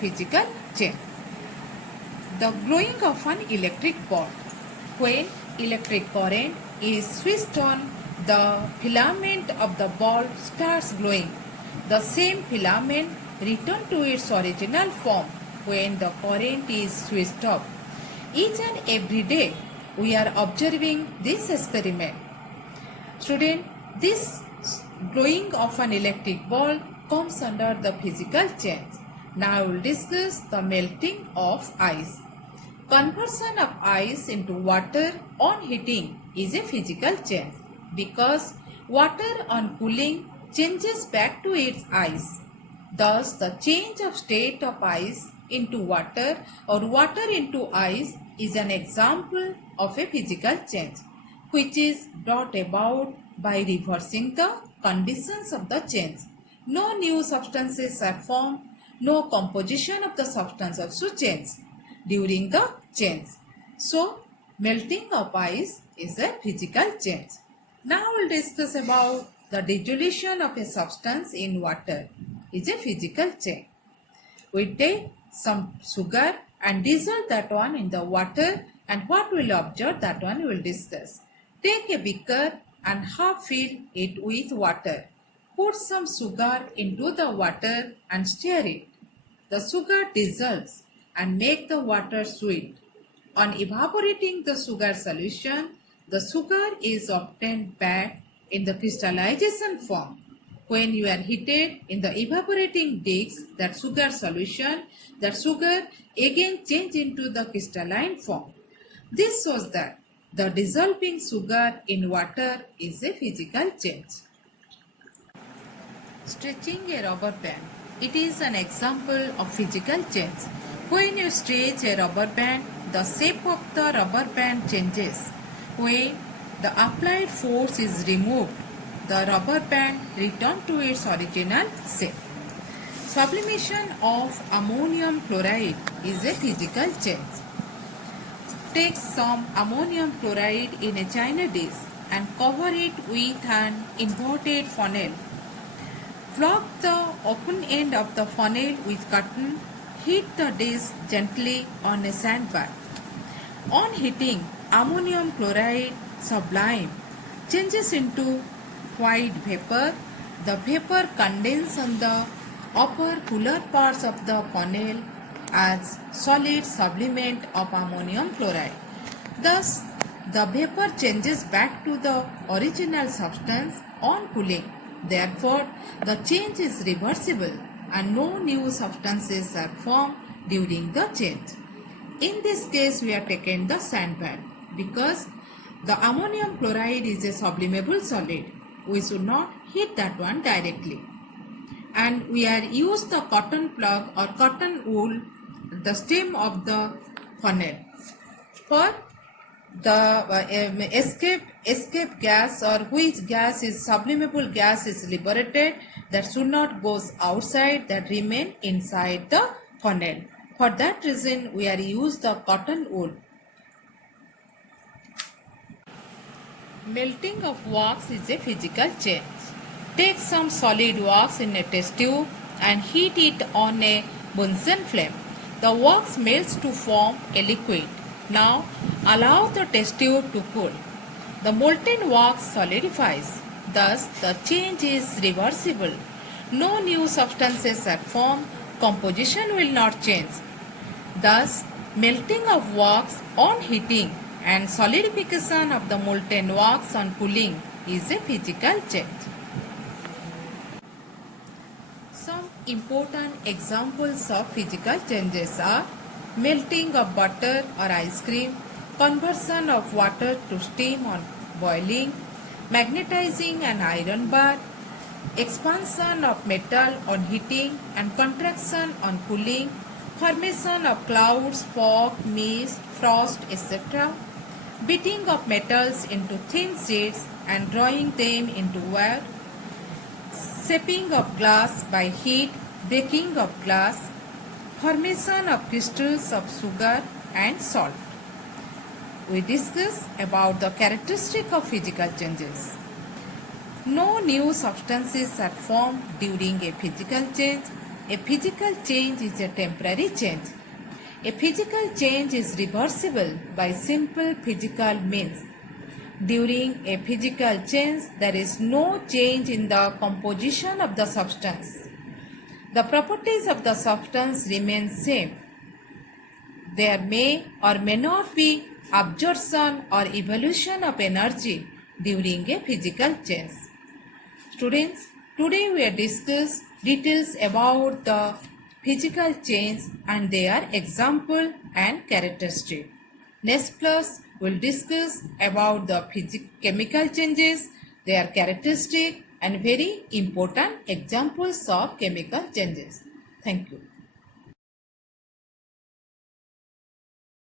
Physical change. The glowing of an electric bulb. When electric current is switched on, the filament of the bulb starts glowing. The same filament returns to its original form when the current is switched off. Each and every day, we are observing this experiment. Student, this glowing of an electric bulb comes under the physical change. Now we will discuss the melting of ice. Conversion of ice into water on heating is a physical change because water on cooling changes back to its ice. Thus, the change of state of ice into water or water into ice is an example of a physical change which is brought about by reversing the conditions of the change. No new substances are formed, no composition of the substance also change during the change. So, melting of ice is a physical change. Now we will discuss about the dissolution of a substance in water is a physical change. We take some sugar and dissolve that one in the water, and what we will observe that one we will discuss. Take a beaker and half fill it with water. Put some sugar into the water and stir it. The sugar dissolves and make the water sweet. On evaporating the sugar solution, the sugar is obtained back in the crystallization form. When you are heated in the evaporating disc, that sugar solution, that sugar again change into the crystalline form. This shows that the dissolving sugar in water is a physical change. Stretching a rubber band. It is an example of physical change. When you stretch a rubber band, the shape of the rubber band changes. When the applied force is removed, the rubber band returns to its original shape. Sublimation of ammonium chloride is a physical change. Take some ammonium chloride in a china dish and cover it with an inverted funnel. Plug the open end of the funnel with cotton. Heat the dish gently on a sandbag. On heating, ammonium chloride sublime changes into white vapor. The vapor condenses on the upper cooler parts of the funnel as solid sublimate of ammonium chloride. Thus, the vapor changes back to the original substance on cooling. Therefore, the change is reversible and no new substances are formed during the change. In this case, we have taken the sandbag because the ammonium chloride is a sublimable solid. We should not heat that one directly. And we are used the cotton plug or cotton wool, the stem of the funnel. For the escape gas or which gas is sublimable gas is liberated, that should not goes outside, that remain inside the funnel. For that reason, we are used the cotton wool. Melting of wax is a physical change. Take some solid wax in a test tube and heat it on a Bunsen flame. The wax melts to form a liquid. Now allow the test tube to cool. The molten wax solidifies. Thus the change is reversible. No new substances are formed. Composition will not change. Thus melting of wax on heating and solidification of the molten wax on cooling is a physical change. Some important examples of physical changes are melting of butter or ice cream, conversion of water to steam on boiling, magnetizing an iron bar, expansion of metal on heating and contraction on cooling, formation of clouds, fog, mist, frost, etc., beating of metals into thin sheets and drawing them into wire, shaping of glass by heat, breaking of glass, formation of crystals of sugar and salt. We discuss about the characteristic of physical changes. No new substances are formed during a physical change. A physical change is a temporary change. A physical change is reversible by simple physical means. During a physical change, there is no change in the composition of the substance. The properties of the substance remain same. There may or may not be absorption or evolution of energy during a physical change. Students, today we have discussed details about the physical change and their example and characteristic. Next class will discuss about the chemical changes, their characteristic and very important examples of chemical changes. Thank you.